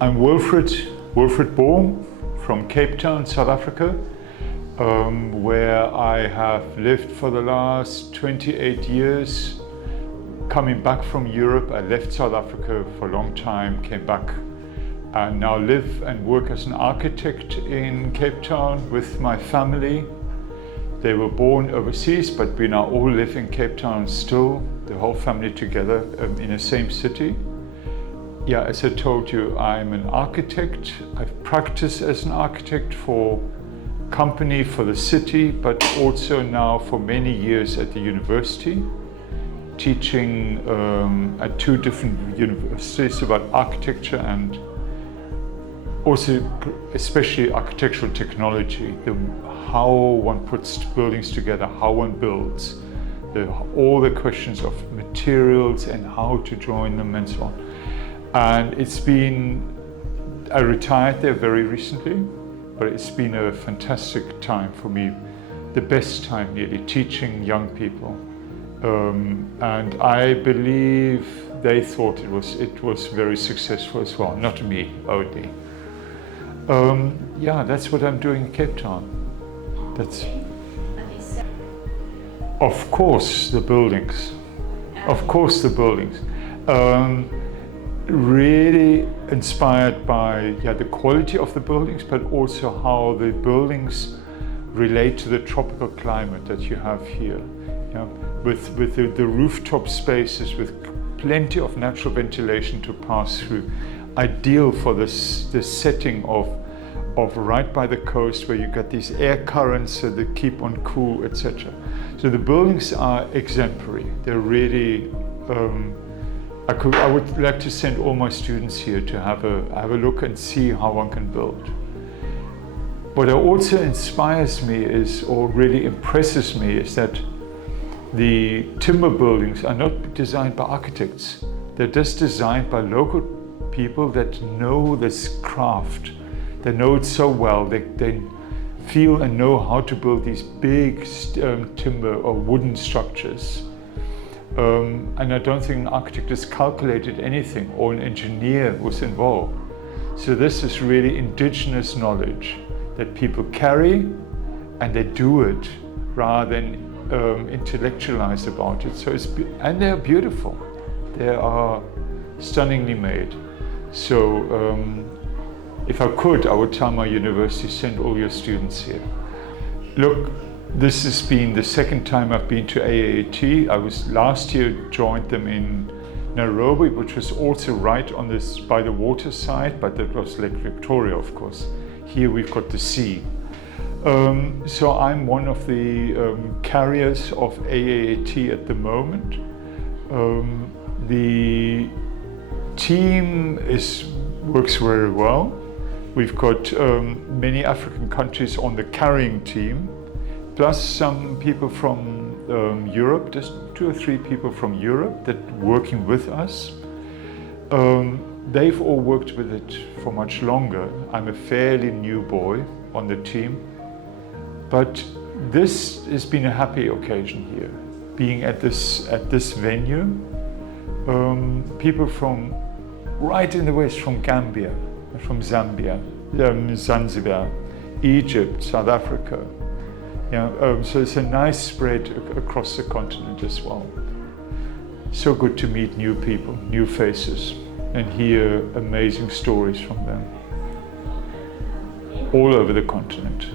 I'm Wilfred Bohm from Cape Town, South Africa, where I have lived for the last 28 years. Coming back from Europe, I left South Africa for a long time, came back, and now live and work as an architect in Cape Town with my family. They were born overseas, but we now all live in Cape Town still, the whole family together in the same city. Yeah, as I told you, I'm an architect. I've practiced as an architect for company, for the city, but also now for many years at the university, teaching at two different universities about architecture and also especially architectural technology, how one puts buildings together, how one builds, all the questions of materials and how to join them and so on. And I retired there very recently, but it's been a fantastic time for me, the best time nearly, teaching young people. And I believe they thought it was very successful as well, not me only. Yeah, that's what I'm doing in Cape Town. Of course, the buildings. Of course, the buildings. Really inspired by the quality of the buildings, but also how the buildings relate to the tropical climate that you have here. With the rooftop spaces, with plenty of natural ventilation to pass through, ideal for this setting of right by the coast, where you get these air currents so they keep on cool, etc. So the buildings are exemplary. They're really. I would like to send all my students here to have a look and see how one can build. What also inspires me or really impresses me is that the timber buildings are not designed by architects. They're just designed by local people that know this craft. They know it so well. They feel and know how to build these big timber or wooden structures. And I don't think an architect has calculated anything, or an engineer was involved. So this is really indigenous knowledge that people carry, and they do it rather than intellectualize about it. And they are beautiful. They are stunningly made. So if I could, I would tell my university, send all your students here. Look, this has been the second time I've been to AAAT. I was last year joined them in Nairobi, which was also right on this by the water side, but that was Lake Victoria, of course. Here we've got the sea. So I'm one of the carriers of AAAT at the moment. The team works very well. We've got many African countries on the carrying team, plus some people from Europe, just 2 or 3 people from Europe that are working with us. They've all worked with it for much longer. I'm a fairly new boy on the team, but this has been a happy occasion here, being at this venue. People from right in the west, from Gambia, from Zambia, Zanzibar, Egypt, South Africa. So it's a nice spread across the continent as well. So good to meet new people, new faces, and hear amazing stories from them all over the continent.